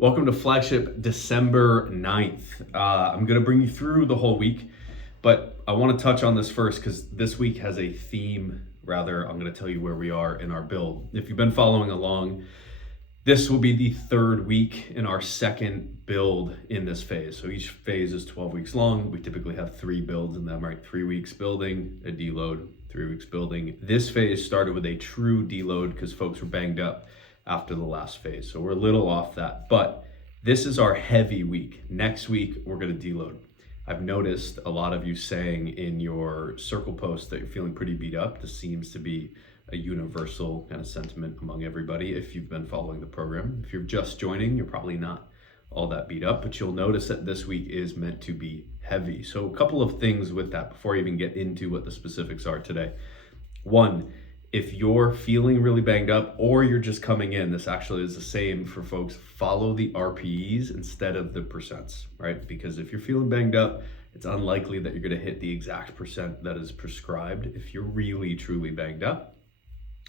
Welcome to Flagship December 9th. I'm going to bring you through the whole week, but I want to touch on this first because this week has a theme. Rather, I'm going to tell you where we are in our build. If you've been following along, this will be the third week in our second build in this phase. So each phase is 12 weeks long. We typically have 3 builds in them, right? 3 weeks building, a deload, 3 weeks building. This phase started with a true deload because folks were banged up after the last phase. So we're a little off that, but this is our heavy week. Next week, we're gonna deload. I've noticed a lot of you saying in your circle posts that you're feeling pretty beat up. This seems to be a universal kind of sentiment among everybody if you've been following the program. If you're just joining, you're probably not all that beat up, but you'll notice that this week is meant to be heavy. So a couple of things with that before I even get into what the specifics are today. One, if you're feeling really banged up or you're just coming in, this actually is the same for folks, follow the RPEs instead of the percents, right? Because if you're feeling banged up, it's unlikely that you're gonna hit the exact percent that is prescribed if you're really, truly banged up.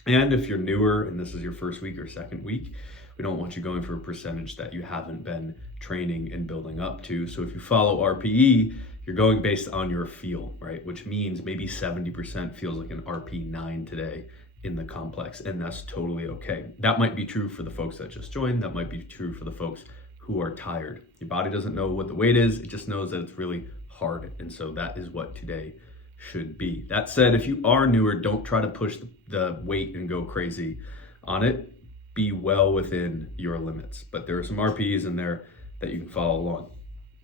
And if you're newer and this is your first week or second week, we don't want you going for a percentage that you haven't been training and building up to. So if you follow RPE, you're going based on your feel, right? Which means maybe 70% feels like an RP9 today in the complex, and that's totally okay. That might be true for the folks that just joined. That might be true for the folks who are tired. Your body doesn't know what the weight is. It just knows that it's really hard. And so that is what today should be. That said, if you are newer, don't try to push the weight and go crazy on it. Be well within your limits. But there are some RPEs in there that you can follow along.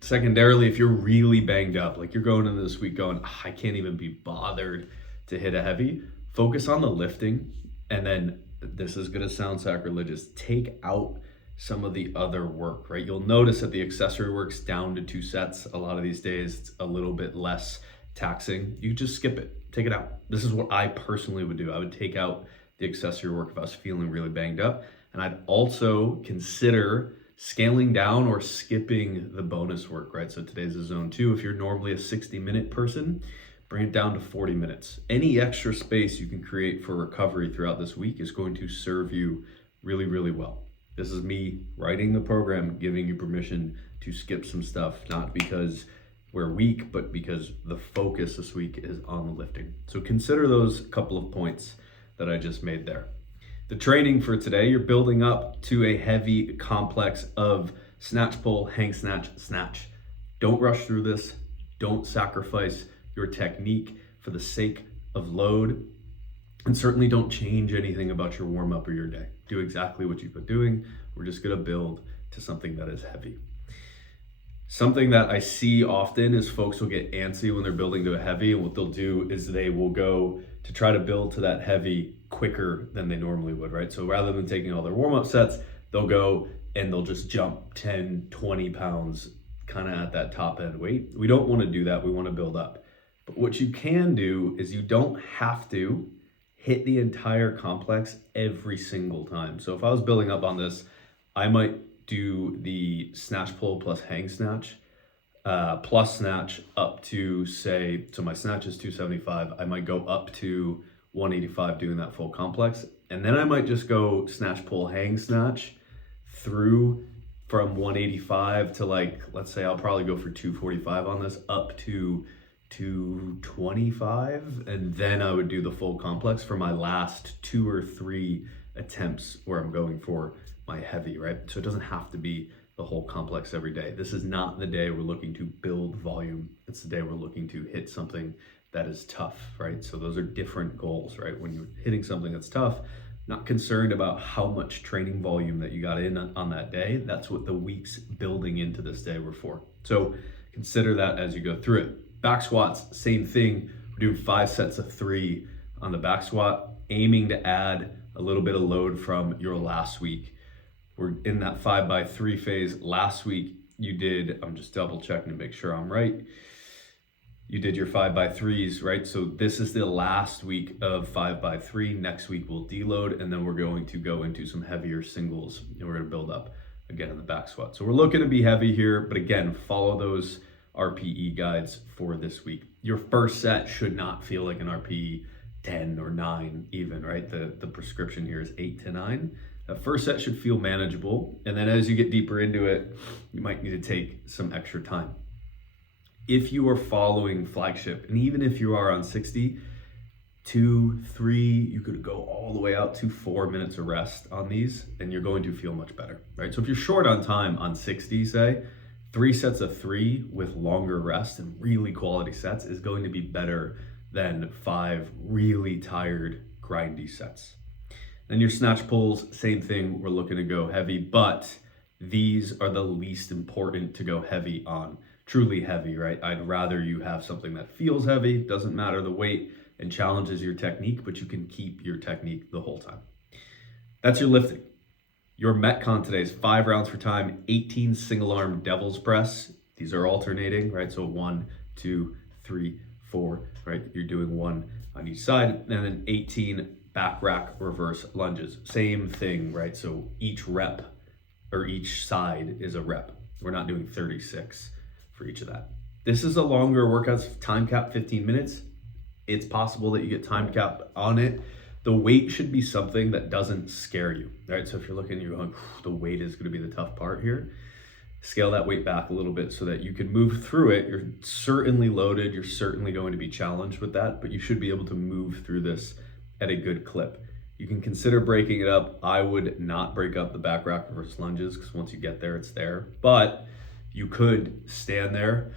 Secondarily, if you're really banged up, like you're going into this week going, I can't even be bothered to hit a heavy, focus on the lifting. And then this is going to sound sacrilegious, take out some of the other work, right? You'll notice that the accessory work's down to 2 sets. A lot of these days, it's a little bit less taxing. You just skip it, take it out. This is what I personally would do. I would take out the accessory work if I was feeling really banged up. And I'd also consider scaling down or skipping the bonus work, right? So today's a zone 2. If you're normally a 60-minute person, bring it down to 40 minutes. Any extra space you can create for recovery throughout this week is going to serve you really, really well. This is me writing the program, giving you permission to skip some stuff, not because we're weak, but because the focus this week is on the lifting. So consider those couple of points that I just made there. The training for today, you're building up to a heavy complex of snatch, pull, hang, snatch, snatch. Don't rush through this. Don't sacrifice your technique for the sake of load. And certainly don't change anything about your warm up or your day. Do exactly what you've been doing. We're just gonna build to something that is heavy. Something that I see often is folks will get antsy when they're building to a heavy, and what they'll do is they will go to try to build to that heavy quicker than they normally would, right? So rather than taking all their warm-up sets, they'll go and they'll just jump 10, 20 pounds kind of at that top end weight. We don't want to do that. We want to build up. But what you can do is you don't have to hit the entire complex every single time. So if I was building up on this, I might do the snatch pull plus hang snatch plus snatch up to, say, so my snatch is 275. I might go up to 185 doing that full complex. And then I might just go snatch pull hang snatch through from 185 to, like, let's say I'll probably go for 245 on this up to 225. And then I would do the full complex for my last 2 or 3 attempts where I'm going for my heavy, right? So it doesn't have to be the whole complex every day. This is not the day we're looking to build volume. It's the day we're looking to hit something that is tough, right? So those are different goals, right? When you're hitting something that's tough, not concerned about how much training volume that you got in on that day. That's what the weeks building into this day were for. So consider that as you go through it. Back squats, same thing. We're doing 5 sets of 3 on the back squat, aiming to add a little bit of load from your last week. We're in that 5x3 phase. Last week you did, I'm just double checking to make sure I'm right. You did your 5x3s, right? So this is the last week of 5x3. Next week we'll deload, and then we're going to go into some heavier singles, and we're gonna build up again in the back squat. So we're looking to be heavy here, but again, follow those RPE guides for this week. Your first set should not feel like an RPE 10 or 9 even, right? The prescription here is 8 to 9. The first set should feel manageable, and then as you get deeper into it, you might need to take some extra time. If you are following FLAGSHIP, and even if you are on 60, 2, 3, you could go all the way out to 4 minutes of rest on these, and you're going to feel much better, right? So if you're short on time on 60, say, 3 sets of 3 with longer rest and really quality sets is going to be better than 5 really tired, grindy sets. Then your snatch pulls, same thing, we're looking to go heavy, but these are the least important to go heavy on. Truly heavy, right? I'd rather you have something that feels heavy, doesn't matter the weight, and challenges your technique, but you can keep your technique the whole time. That's your lifting. Your Metcon today is 5 rounds for time, 18 single arm devil's press. These are alternating, right? So 1, 2, 3, 4, right? You're doing 1 on each side, and then 18 back rack reverse lunges. Same thing, right? So each rep or each side is a rep. We're not doing 36 for each of that. This is a longer workout, time cap 15 minutes. It's possible that you get time cap on it. The weight should be something that doesn't scare you, right? So if you're looking, you're going, the weight is going to be the tough part here. Scale that weight back a little bit so that you can move through it. You're certainly loaded. You're certainly going to be challenged with that, but you should be able to move through this at a good clip. You can consider breaking it up. I would not break up the back rack reverse lunges because once you get there, it's there. But you could stand there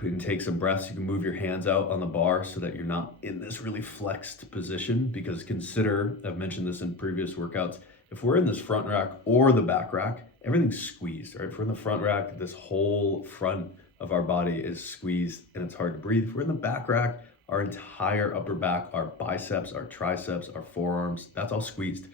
and take some breaths. You can move your hands out on the bar so that you're not in this really flexed position, because consider, I've mentioned this in previous workouts, if we're in this front rack or the back rack, everything's squeezed, right? If we're in the front rack, this whole front of our body is squeezed and it's hard to breathe. If we're in the back rack, our entire upper back, our biceps, our triceps, our forearms, that's all squeezed.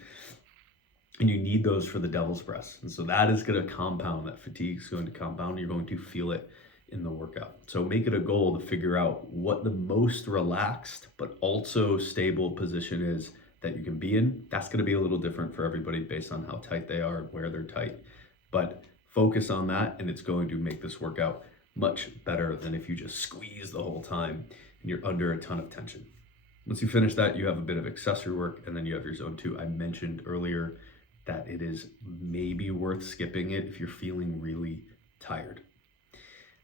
And you need those for the devil's press. And so that is going to compound, that fatigue is going to compound. You're going to feel it in the workout. So make it a goal to figure out what the most relaxed but also stable position is that you can be in. That's going to be a little different for everybody based on how tight they are and where they're tight. But focus on that, and it's going to make this workout much better than if you just squeeze the whole time and you're under a ton of tension. Once you finish that, you have a bit of accessory work, and then you have your zone 2. I mentioned earlier that it is maybe worth skipping it if you're feeling really tired.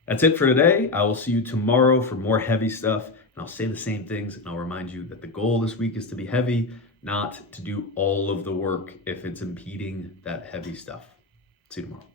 That's it for today. I will see you tomorrow for more heavy stuff, and I'll say the same things, and I'll remind you that the goal this week is to be heavy, not to do all of the work if it's impeding that heavy stuff. See you tomorrow.